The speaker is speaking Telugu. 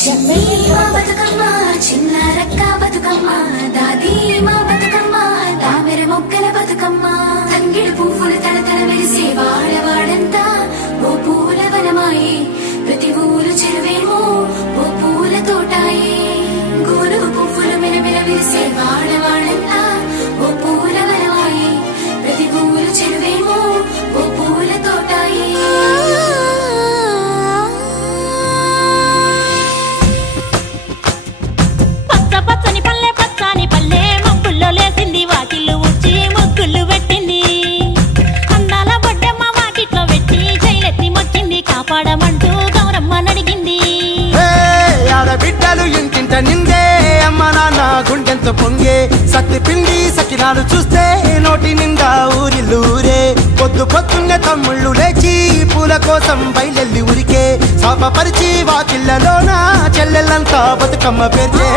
మా బతుకమ్మ చిన్న రక్క బతుకమ్మ దాది మా బతుకమ్మ తామెర మొగ్గల బతుకమ్మ తంగిడి పువ్వులు తడతడ మెరిసే వాడవాడంతా ఓ పూల వనమాయే ప్రతి ఊరు చెరువేమో ఓ పూల తోటాయే గోలు పువ్వులు మెరమెర మెరిసే వాడవాడంతా ఓ పూల వనమాయే ప్రతి ఊరు చెరువేమో ఓ పూల తోటాయే పచ్చని పల్లె పచ్చని పల్లె మబ్బుల్లో లేసింది వాకిళ్ళు ఉచ్చి ముగ్గులు పెట్టింది అందాల బొడ్డమ్మ వాకిట్లో పెట్టి జైలెత్తి మొచ్చింది కాపాడమంటూ గౌరమ్మ నడిగింది ఆడబిడ్డలు ఇంటింట నిందే అమ్మ నాన్న గుండెంతో పొంగే సత్తి పిండి సకినాలు చూస్తే నోటి నిండా ఊరిల్లూరే పొద్దు పొద్దున్నే తమ్ముళ్ళు లేచి పూల కోసం బయలెల్లి ఉరికే శాపపరిచి వాకిళ్ళలోన చెల్లెళ్ళంతా బతుకమ్మ పేర్చే